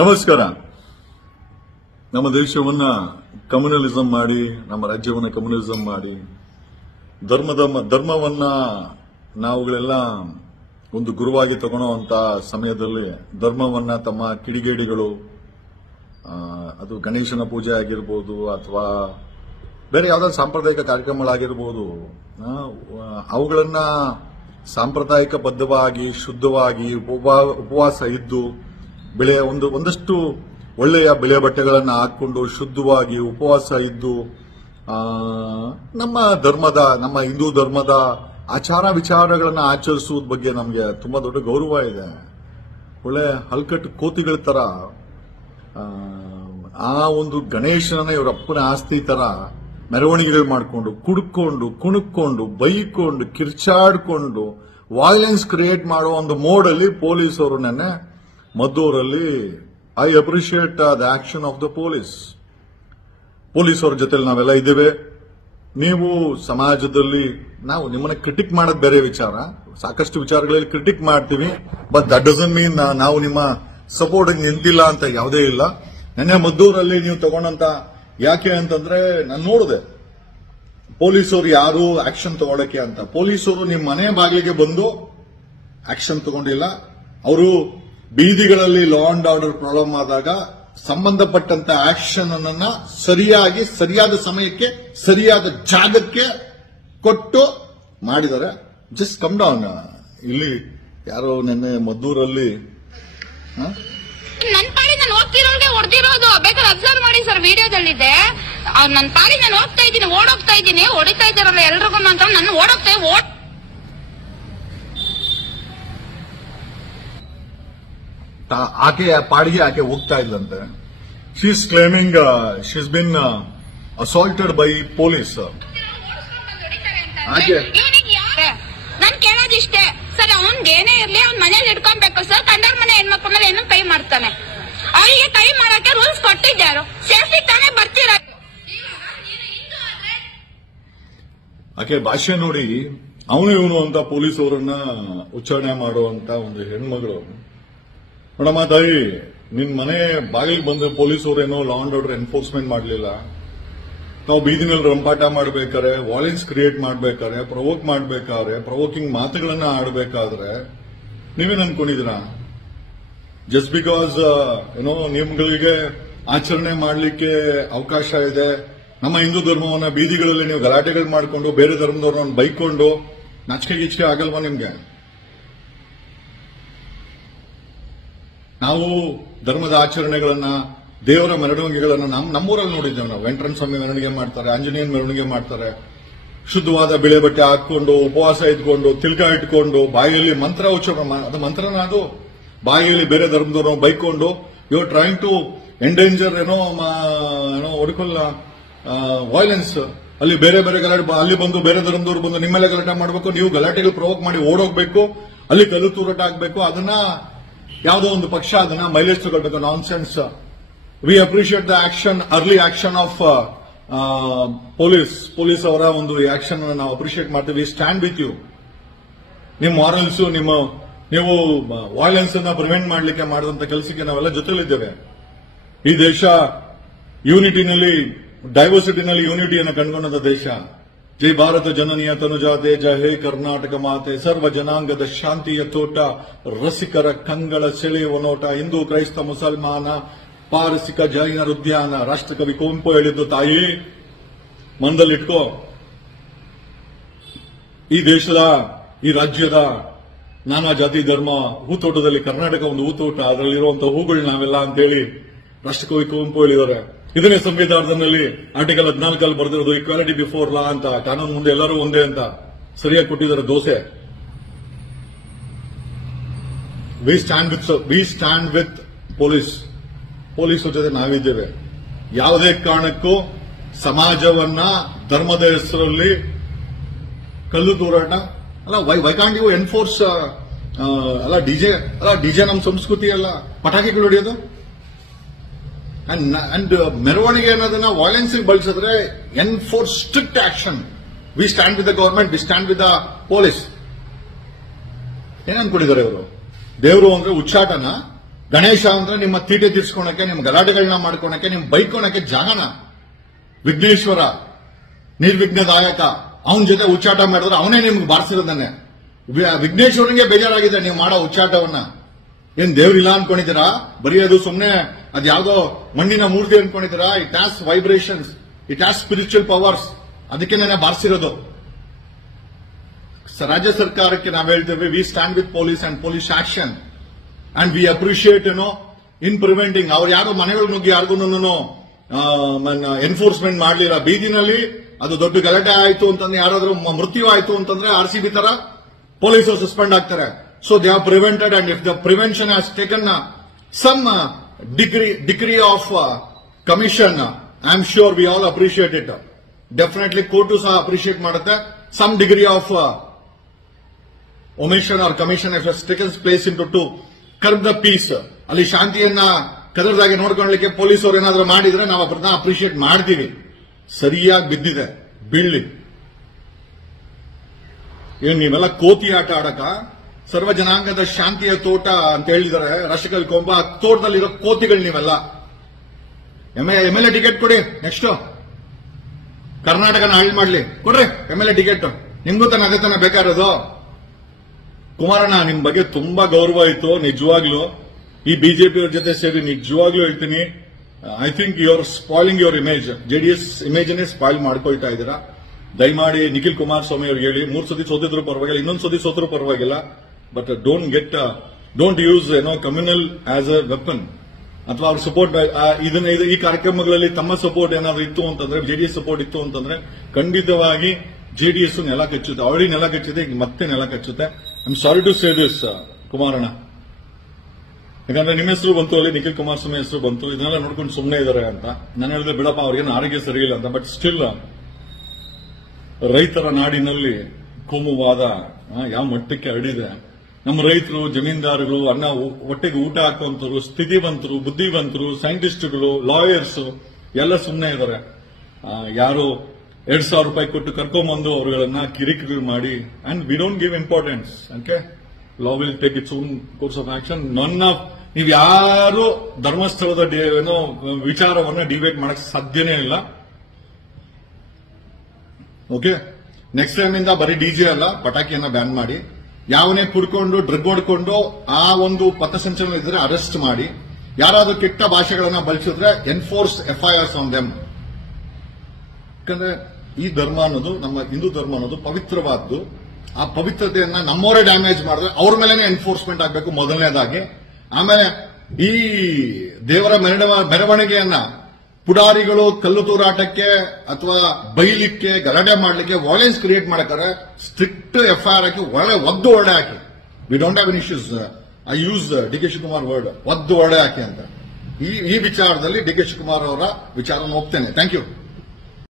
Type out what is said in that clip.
ನಮಸ್ಕಾರ. ನಮ್ಮ ದೇಶವನ್ನ ಕಮ್ಯುನಲಿಸಂ ಮಾಡಿ, ನಮ್ಮ ರಾಜ್ಯವನ್ನ ಕಮ್ಯುನಲಿಸಂ ಮಾಡಿ, ಧರ್ಮವನ್ನ ನಾವುಗಳೆಲ್ಲ ಒಂದು ಗುರುವಾಗಿ ತಗೊಳ್ಳುವಂತ ಸಮಯದಲ್ಲಿ ಧರ್ಮವನ್ನ ತಮ್ಮ ಕಿಡಿಗೇಡಿಗಳು, ಅದು ಗಣೇಶನ ಪೂಜೆ ಆಗಿರ್ಬೋದು ಅಥವಾ ಬೇರೆ ಯಾವ್ದಾದ್ರು ಸಾಂಪ್ರದಾಯಿಕ ಕಾರ್ಯಕ್ರಮಗಳಾಗಿರ್ಬೋದು, ಅವುಗಳನ್ನ ಸಾಂಪ್ರದಾಯಿಕ ಬದ್ಧವಾಗಿ ಶುದ್ಧವಾಗಿ ಉಪವಾಸ ಇದ್ದು ಒಂದಷ್ಟು ಒಳ್ಳೆಯ ಬಿಳೆ ಬಟ್ಟೆಗಳನ್ನು ಹಾಕೊಂಡು ಶುದ್ಧವಾಗಿ ಉಪವಾಸ ಇದ್ದು ನಮ್ಮ ಹಿಂದೂ ಧರ್ಮದ ಆಚಾರ ವಿಚಾರಗಳನ್ನು ಆಚರಿಸುವುದ ಬಗ್ಗೆ ನಮಗೆ ತುಂಬಾ ದೊಡ್ಡ ಗೌರವ ಇದೆ. ಒಳ್ಳೆ ಹಲ್ಕಟ್ಟು ಕೋತಿಗಳ ತರ ಆ ಒಂದು ಗಣೇಶನ ಇವರಪ್ಪನ ಆಸ್ತಿ ತರ ಮೆರವಣಿಗೆಗಳು ಮಾಡಿಕೊಂಡು ಕುಡ್ಕೊಂಡು ಕುಣುಕೊಂಡು ಬೈಕೊಂಡು ಕಿರ್ಚಾಡ್ಕೊಂಡು ವಾಯ್ಲೆನ್ಸ್ ಕ್ರಿಯೇಟ್ ಮಾಡೋ ಒಂದು ಮೋಡಲ್ಲಿ ಪೊಲೀಸರು ನೆನ್ನೆ ಮದ್ದೂರಲ್ಲಿ I appreciate the action of the ಪೊಲೀಸರ ಜೊತೆ ನಾವೆಲ್ಲ ಇದ್ದೇವೆ. ನೀವು ಸಮಾಜದಲ್ಲಿ ನಾವು ನಿಮ್ಮನ್ನ ಕ್ರಿಟಿಕ್ ಮಾಡೋದು ಬೇರೆ ವಿಚಾರ, ಸಾಕಷ್ಟು ವಿಚಾರಗಳಲ್ಲಿ ಕ್ರಿಟಿಕ್ ಮಾಡ್ತೀವಿ, ಬಟ್ ದಟ್ ಡಸಂಟ್ ಮೀನ್ ನಾವು ನಿಮ್ಮ ಸಪೋರ್ಟ್ ನಿಂತಿಲ್ಲ ಅಂತ ಯಾವುದೇ ಇಲ್ಲ. ನೆನ್ನೆ ಮದ್ದೂರಲ್ಲಿ ನೀವು ತಗೊಂಡಂತ ಯಾಕೆ ಅಂತಂದ್ರೆ ನಾನು ನೋಡಿದೆ ಪೊಲೀಸರು ಯಾರು ಆಕ್ಷನ್ ತಗೊಳಕ್ಕೆ ಅಂತ. ಪೊಲೀಸರು ನಿಮ್ಮ ಮನೆ ಬಾಗಿಲಿಗೆ ಬಂದು ಆಕ್ಷನ್ ತಗೊಂಡಿಲ್ಲ. ಅವರು ಬೀದಿಗಳಲ್ಲಿ ಲಾ ಅಂಡ್ ಆರ್ಡರ್ ಪ್ರಾಬ್ಲಮ್ ಆದಾಗ ಸಂಬಂಧಪಟ್ಟಂತ ಆಕ್ಷನ್ ಅನ್ನ ಸರಿಯಾದ ಸಮಯಕ್ಕೆ ಸರಿಯಾದ ಜಾಗಕ್ಕೆ ಕೊಟ್ಟು ಮಾಡಿದ್ದಾರೆ. Just come down. ಇಲ್ಲಿ ಯಾರೋ ನಿನ್ನೆ ಮದ್ದೂರಲ್ಲಿ ನನ್ನ ಪಾಡಿ ನಾನು ಹೋಗ್ತಿರೋಳ್ಗೆ ಹೊಡೆದಿರೋದು ಬೇಕಾದ್ರೆ ಅಬ್ಸರ್ವ್ ಮಾಡಿ ಸರ್, ವಿಡಿಯೋದಲ್ಲಿದೆ. ನನ್ನ ಪಾಡಿ ನಾನು ಹೋಗ್ತಾ ಇದ್ದೀನಿ, ಓಡೋಗ್ತಾ ಇದ್ದೀನಿ, ಹೊಡಿತಾ ಇದ್ದಾರಲ್ಲ ಎಲ್ರಿಗೂ ಅಂತ ನಾನು ಓಡೋಗ್ತಾ ಆಕೆ ಪಾಡಿಗೆ ಆಕೆ ಹೋಗ್ತಾ ಇದ್ದಂತೆ. She is claiming she is been assaulted by police. ನಾನು ಕೇಳೋದಿಷ್ಟೇ ಸರ್, ಅವ್ನ್ಗೆ ಏನೇ ಇರ್ಲಿ ಅವ್ನ ಮನೇಲಿ ಇಟ್ಕೊಬೇಕು ಸರ್. ಕಂಡರ್ ಮನೆ ಹೆಣ್ಮಕ್ಳ ಮೇಲೆ ಏನೋ ಕೈ ಮಾಡ್ತಾನೆ, ಅವರಿಗೆ ಕೈ ಮಾಡಕ್ಕೆ ರೂಲ್ಸ್ ಕೊಟ್ಟಿದ್ದಾರು, ಸೇಫ್ಟಿ ತಾನೇ ಬರ್ತೀರ. ಆಕೆ ಭಾಷೆ ನೋಡಿ ಅವನು ಇವನು ಅಂತ ಪೊಲೀಸ್ ಅವರನ್ನ ಉಚ್ಚಾರಣೆ ಮಾಡುವಂತ ಒಂದು ಹೆಣ್ಮಗಳು. ನೋಡಮ್ಮ ತಾಯಿ, ನಿನ್ ಮನೆ ಬಾಗಿಲಿಗೆ ಬಂದ ಪೊಲೀಸರು ಲಾ ಅಂಡ್ ಆರ್ಡರ್ ಎನ್ಫೋರ್ಸ್ಮೆಂಟ್ ಮಾಡಲಿಲ್ಲ. ನಾವು ಬೀದಿನಲ್ಲಿ ರಂಪಾಟ ಮಾಡಬೇಕಾದ್ರೆ, ವಾಲೆನ್ಸ್ ಕ್ರಿಯೇಟ್ ಮಾಡಬೇಕಾದ್ರೆ, ಪ್ರವೋಕ್ ಮಾಡಬೇಕಾದ್ರೆ, ಪ್ರವೋಕಿಂಗ್ ಮಾತುಗಳನ್ನ ಆಡಬೇಕಾದ್ರೆ ನೀವೇನ್ ಅನ್ಕೊಂಡಿದ್ದೀರಾ? ಜಸ್ಟ್ ಬಿಕಾಸ್ ನಿಮ್ಗಳಿಗೆ ಆಚರಣೆ ಮಾಡಲಿಕ್ಕೆ ಅವಕಾಶ ಇದೆ, ನಮ್ಮ ಹಿಂದೂ ಧರ್ಮವನ್ನ ಬೀದಿಗಳಲ್ಲಿ ನೀವು ಗಲಾಟೆಗಳು ಮಾಡಿಕೊಂಡು ಬೇರೆ ಧರ್ಮದವ್ರನ್ನ ಬೈಕೊಂಡು ನಾಚಿಕೆ ಗೀಚಿಕೆ ಆಗಲ್ವಾ ನಿಮ್ಗೆ? ನಾವು ಧರ್ಮದ ಆಚರಣೆಗಳನ್ನ, ದೇವರ ಮೆರವಣಿಗೆಗಳನ್ನ ನಮ್ಮೂರಲ್ಲಿ ನೋಡಿದ್ದೇವೆ. ನಾವು ವೆಂಕಟರಮಣ ಸ್ವಾಮಿ ಮೆರವಣಿಗೆ ಮಾಡ್ತಾರೆ, ಆಂಜನೇಯನ ಮೆರವಣಿಗೆ ಮಾಡ್ತಾರೆ, ಶುದ್ಧವಾದ ಬಿಳೆ ಬಟ್ಟೆ ಹಾಕೊಂಡು ಉಪವಾಸ ಇದ್ಕೊಂಡು ತಿಲ್ಕ ಇಟ್ಕೊಂಡು ಬಾಯಿಯಲ್ಲಿ ಮಂತ್ರ ಉಚ್ಚಾರಣೆ, ಅದು ಮಂತ್ರನ, ಅದು ಬಾಯಿಯಲ್ಲಿ ಬೇರೆ ಧರ್ಮದವ್ರು ಬೈಕೊಂಡು you are trying to endanger ಒಡಕಲ್ಲ ವಾಯ್ಲೆನ್ಸ್. ಅಲ್ಲಿ ಬೇರೆ ಗಲಾಟೆ, ಅಲ್ಲಿ ಬಂದು ಬೇರೆ ಧರ್ಮದವ್ರು ಬಂದು ನಿಮ್ಮೆಲ್ಲ ಗಲಾಟೆ ಮಾಡಬೇಕು, ನೀವು ಗಲಾಟೆಗೆ ಪ್ರವೋಕ್ ಮಾಡಿ ಓಡೋಗ್ಬೇಕು, ಅಲ್ಲಿ ಕಲ್ಲು ತೂರಾಟ ಆಗ್ಬೇಕು. ಅದನ್ನ ಯಾವುದೋ ಒಂದು ಪಕ್ಷ ಅದನ್ನ ಮೈಲೇಜ್ ತಗೊಳ್ಬೇಕು. Nonsense. We appreciate the action, early action of police ಅವರ ಒಂದು ಆಕ್ಷನ್ ನಾವು ಅಪ್ರಿಷಿಯೇಟ್ ಮಾಡ್ತೀವಿ. Stand with you. ನಿಮ್ಮ ಮಾರಲ್ಸ್, ನೀವು ವಾಯ್ಲೆನ್ಸ್ ಅನ್ನ ಪ್ರಿವೆಂಟ್ ಮಾಡಲಿಕ್ಕೆ ಮಾಡಿದಂತ ಕೆಲಸಕ್ಕೆ ನಾವೆಲ್ಲ ಜೊತೆಲಿದ್ದೇವೆ. ಈ ದೇಶ ಯೂನಿಟಿನಲ್ಲಿ, ಡೈವರ್ಸಿಟಿನಲ್ಲಿ ಯೂನಿಟಿಯನ್ನು ಕಂಡುಕೊಂಡ ದೇಶ. ಜೈ ಭಾರತ ಜನನಿಯ ತನುಜಾತೆ, ಜಯ ಹೇ ಕರ್ನಾಟಕ ಮಾತೆ, ಸರ್ವ ಜನಾಂಗದ ಶಾಂತಿಯ ತೋಟ, ರಸಿಕರ ಕಂಗಳ ಸೆಳೆಯುವ ನೋಟ, ಹಿಂದೂ ಕ್ರೈಸ್ತ ಮುಸಲ್ಮಾನ ಪಾರಸಿಕ ಜೈನರ ಉದ್ಯಾನ. ರಾಷ್ಟ್ರಕವಿ ಕುವೆಂಪು ಹೇಳಿದ್ದು ತಾಯಿ ಮನದಲ್ಲಿಟ್ಕೋ. ಈ ದೇಶದ, ಈ ರಾಜ್ಯದ ನಾನಾ ಜಾತಿ ಧರ್ಮ ಹೂತೋಟದಲ್ಲಿ ಕರ್ನಾಟಕ ಒಂದು ಹೂತೋಟ, ಅದರಲ್ಲಿರುವಂತಹ ಹೂಗಳು ನಾವೆಲ್ಲ ಅಂತೇಳಿ ರಾಷ್ಟ್ರಕವಿ ಕುವೆಂಪು ಹೇಳಿದ್ದಾರೆ. ಇದನ್ನೇ ಸಂವಿಧಾನದಲ್ಲಿ ಆರ್ಟಿಕಲ್ 14 ಬರೆದಿರೋದು, ಈಕ್ವಾಲಿಟಿ ಬಿಫೋರ್ ಲಾ ಅಂತ, ಕಾನೂನು ಮುಂದೆ ಎಲ್ಲರೂ ಒಂದೇ ಅಂತ ಸರಿಯಾಗಿ ಕೊಟ್ಟಿದ್ದಾರೆ ದೋಸೆ. ವಿ ಸ್ಟ್ಯಾಂಡ್ ವಿತ್ ಪೊಲೀಸ್ ಜೊತೆ ನಾವಿದ್ದೇವೆ. ಯಾವುದೇ ಕಾರಣಕ್ಕೂ ಸಮಾಜವನ್ನ ಧರ್ಮದ ಹೆಸರಲ್ಲಿ ಕಲ್ಲು ತೂರಾಟ ಅಲ್ಲ. Why can't you enforce? ಅಲ್ಲ ಡಿಜೆ ನಮ್ಮ ಸಂಸ್ಕೃತಿ ಅಲ್ಲ, ಪಟಾಕಿಗಳು ಹೊಡೆಯೋದು ಅಂಡ್ ಮೆರವಣಿಗೆ ಅನ್ನೋದನ್ನ ವಾಯ್ಲೆನ್ಸ್ ಬಳಸಿದ್ರೆ enforce strict action. We stand with the government, we stand with the police. ಏನನ್ಕೊಂಡಿದ್ದಾರೆ ಇವರು? ದೇವರು ಅಂದ್ರೆ ಉಚ್ಚಾಟನ, ಗಣೇಶ ಅಂದ್ರೆ ನಿಮ್ಮ ತೀಟೆ ತೀರ್ಸ್ಕೊಳಕ್ಕೆ, ನಿಮ್ಮ ಗಲಾಟೆಗಳನ್ನ ಮಾಡ್ಕೊಳಕ್ಕೆ, ನಿಮ್ ಬೈಕೋಣಕ್ಕೆ ಜಾಗನ. ವಿಘ್ನೇಶ್ವರ ನಿರ್ವಿಘ್ನದಾಯಕ, ಅವನ ಜೊತೆ ಉಚ್ಚಾಟ ಮಾಡಿದ್ರೆ ಅವನೇ ನಿಮ್ಗೆ ಬಾರಿಸಿರೋದನ್ನೇ. ವಿಘ್ನೇಶ್ವರನಿಗೆ ಬೇಜಾರಾಗಿದೆ ನೀವು ಮಾಡೋ ಉಚ್ಚಾಟವನ್ನ. ಏನ್ ದೇವ್ರಿಲ್ಲ ಅನ್ಕೊಂಡಿದ್ದೀರಾ? ಬರೀ ಅದು ಸುಮ್ನೆ ಅದ್ಯಾವುದೋ ಮಣ್ಣಿನ ಮೂರ್ತಿ ಅನ್ಕೊಂಡಿದ್ದೀರಾ? It has vibrations, it has spiritual powers. ಅದಕ್ಕೆ ನಾನು ಬಾರಿಸಿರೋದು. ರಾಜ್ಯ ಸರ್ಕಾರಕ್ಕೆ ನಾವು ಹೇಳ್ತೇವೆ, we stand with police and police action and we appreciate in preventing. ಅವ್ರು ಯಾರು ಮನೆಗಳು ನುಗ್ಗಿ ಯಾರಿಗೂ ಎನ್ಫೋರ್ಸ್ಮೆಂಟ್ ಮಾಡಲಿಲ್ಲ. ಬೀದಿನಲ್ಲಿ ಅದು ದೊಡ್ಡ ಗಲಾಟೆ ಆಯ್ತು ಅಂತಂದ್ರೆ, ಯಾರಾದ್ರೂ ಮೃತ್ಯು ಆಯ್ತು ಅಂತಂದ್ರೆ RCB ತರ ಪೊಲೀಸರು ಸಸ್ಪೆಂಡ್ ಆಗ್ತಾರೆ. So they are prevented and if the prevention has taken some degree of commission, I am sure we all appreciate it. Definitely court ಸಹ ಅಪ್ರಿಷಿಯೇಟ್ ಮಾಡುತ್ತೆ. Some degree of omission or commission if has taken place in to curb the peace. ಅಲ್ಲಿ ಶಾಂತಿಯನ್ನ ಕದರದಾಗೆ ನೋಡ್ಕೊಳ್ಳಲಿಕ್ಕೆ ಪೊಲೀಸರು ಏನಾದ್ರೂ ಮಾಡಿದ್ರೆ ನಾವು ಅದನ್ನ appreciate ಮಾಡ್ತೀವಿ. ಸರಿಯಾಗಿ ಬಿದ್ದಿದೆ, ಬೀಳ್ಲಿ. ಏನ್ ನೀವೆಲ್ಲ ಕೋತಿ ಆಟ ಆಡಕ? ಸರ್ವ ಜನಾಂಗದ ಶಾಂತಿಯ ತೋಟ ಅಂತ ಹೇಳಿದ್ದಾರೆ ರಾಷ್ಟ್ರಕವಿ ಕೊಂಬ. ತೋಟದಲ್ಲಿರೋ ಕೋತಿಗಳು ನೀವೆಲ್ಲ. MLA ಟಿಕೆಟ್ ಕೊಡಿ. ನೆಕ್ಸ್ಟ್ ಕರ್ನಾಟಕನ ಹಾಳು ಮಾಡ್ಲಿ, ಕೊಡ್ರಿ MLA ಟಿಕೆಟ್. ನಿಮ್ಗೂ ತಾನೆ ಅದೇ ತಾನೆ ಬೇಕಾಗಿರೋದು. ಕುಮಾರಣ್ಣ, ನಿಮ್ ಬಗ್ಗೆ ತುಂಬಾ ಗೌರವ ಇತ್ತು ನಿಜವಾಗ್ಲೂ. ಈ ಬಿಜೆಪಿಯವ್ರ ಜೊತೆ ಸೇರಿ ನಿಜವಾಗ್ಲೂ ಹೇಳ್ತೀನಿ, I think you are spoiling your image. JDS ಇಮೇಜನ್ನೇ ಸ್ಪಾಯ್ಲ್ ಮಾಡ್ಕೊಳ್ತಾ ಇದ್ದೀರಾ. ದಯಮಾಡಿ ನಿಖಿಲ್ ಕುಮಾರಸ್ವಾಮಿ ಅವ್ರಿಗೆ ಹೇಳಿ, 3 ಸತಿ ಸೋತಿದ್ರು ಪರವಾಗಿಲ್ಲ, ಇನ್ನೊಂದು ಸತಿ ಸೋತರೂ ಪರವಾಗಿಲ್ಲ, but don't use communal as a weapon. ಅಥವಾ ಅವ್ರ ಸಪೋರ್ಟ್ ಈ ಕಾರ್ಯಕ್ರಮಗಳಲ್ಲಿ ತಮ್ಮ ಸಪೋರ್ಟ್ ಏನಾದ್ರು ಇತ್ತು ಅಂತಂದ್ರೆ, JDS ಸಪೋರ್ಟ್ ಇತ್ತು ಅಂತಂದ್ರೆ ಖಂಡಿತವಾಗಿ JDS ನೆಲ ಕಚ್ಚುತ್ತೆ. ಆಲ್ರೆಡಿ ನೆಲ ಕಚ್ಚುತ್ತೆ, ಈಗ ಮತ್ತೆ ನೆಲ ಕಚ್ಚುತ್ತೆ. I am sorry to say this Kumaranna. ಯಾಕಂದ್ರೆ ನಿಮ್ಮ ಹೆಸರು ಬಂತು, ಅಲ್ಲಿ ನಿಖಿಲ್ ಕುಮಾರಸ್ವಾಮಿ ಹೆಸರು ಬಂತು, ಇದನ್ನೆಲ್ಲ ನೋಡ್ಕೊಂಡು ಸುಮ್ಮನೆ ಇದಾರೆ ಅಂತ ನಾನು ಹೇಳಿದ್ರೆ, ಬಿಡಪ್ಪ ಅವ್ರಿಗೇನು ಆರೋಗ್ಯ ಸರಿ ಇಲ್ಲ ಅಂತ. ಬಟ್ ಸ್ಟಿಲ್ ರೈತರ ನಾಡಿನಲ್ಲಿ ಕೋಮುವಾದ ಯಾವ ಮಟ್ಟಕ್ಕೆ ಹರಡಿದೆ. ನಮ್ಮ ರೈತರು, ಜಮೀನ್ದಾರಗಳು, ಹೊಟ್ಟೆಗೆ ಊಟ ಹಾಕುವಂತರು, ಸ್ಥಿತಿವಂತರು, ಬುದ್ಧಿವಂತರು, ಸೈಂಟಿಸ್ಟ್ಗಳು, ಲಾಯರ್ಸ್ ಎಲ್ಲ ಸುಮ್ಮನೆ ಇದ್ದಾರೆ. ಯಾರು 2,000 ರೂಪಾಯಿ ಕೊಟ್ಟು ಕರ್ಕೊಂಬಂದು ಅವರುಗಳನ್ನ ಕಿರಿಕಿರಿ ಮಾಡಿ, and we don't give importance. Okay, law will take its own course of action. ನೀವು ಯಾರು ಧರ್ಮಸ್ಥಳದ ವಿಚಾರವನ್ನ ಡಿಬೇಟ್ ಮಾಡಕ್ ಸಾಧ್ಯನೇ ಇಲ್ಲ. ಓಕೆ, ನೆಕ್ಸ್ಟ್ ಟೈಮ್ ಇಂದ ಬರೀ DJ ಅಲ್ಲ, ಪಟಾಕಿಯನ್ನ ಬ್ಯಾನ್ ಮಾಡಿ. ಯಾವನೇ ಕುಡ್ಕೊಂಡು ಡ್ರಗ್ ಹೊಡ್ಕೊಂಡು ಆ ಒಂದು ಪಥಸಂಚಲನ ಇದ್ರೆ ಅರೆಸ್ಟ್ ಮಾಡಿ. ಯಾರಾದ್ರೂ ಕೆಟ್ಟ ಭಾಷೆಗಳನ್ನ ಬಳಸಿದ್ರೆ ಎನ್ಫೋರ್ಸ್ FIRs ಆನ್ ದೆಮ್. ಯಾಕಂದ್ರೆ ಈ ಧರ್ಮ ಅನ್ನೋದು, ನಮ್ಮ ಹಿಂದೂ ಧರ್ಮ ಅನ್ನೋದು ಪವಿತ್ರವಾದ್ದು. ಆ ಪವಿತ್ರತೆಯನ್ನ ನಮ್ಮವರೇ ಡ್ಯಾಮೇಜ್ ಮಾಡಿದ್ರೆ ಅವ್ರ ಮೇಲೆನೆ ಎನ್ಫೋರ್ಸ್ಮೆಂಟ್ ಆಗಬೇಕು ಮೊದಲನೇದಾಗಿ. ಆಮೇಲೆ ಈ ದೇವರ ಮೆರವಣಿಗೆಯನ್ನ ಪುಡಾರಿಗಳು ಕಲ್ಲು ತೂರಾಟಕ್ಕೆ ಅಥವಾ ಬೈಲಿಕ್ಕೆ, ಗಲಾಟೆ ಮಾಡಲಿಕ್ಕೆ, ವೈಲೆನ್ಸ್ ಕ್ರಿಯೇಟ್ ಮಾಡಕ್ಕಾರೆ ಸ್ಟ್ರಿಕ್ಟ್ FIR ಹಾಕಿ, ಒದ್ದು ಒಡೆ ಹಾಕಿ. We don't have any issues. I use DK Shivakumar word, ಒದ್ದು ಒಡೆ ಹಾಕಿ ಅಂತ. ಈ ವಿಚಾರದಲ್ಲಿ DK ಶಿವಕುಮಾರ್ ಅವರ ವಿಚಾರವನ್ನು ಹೋಗ್ತೇನೆ. Thank you.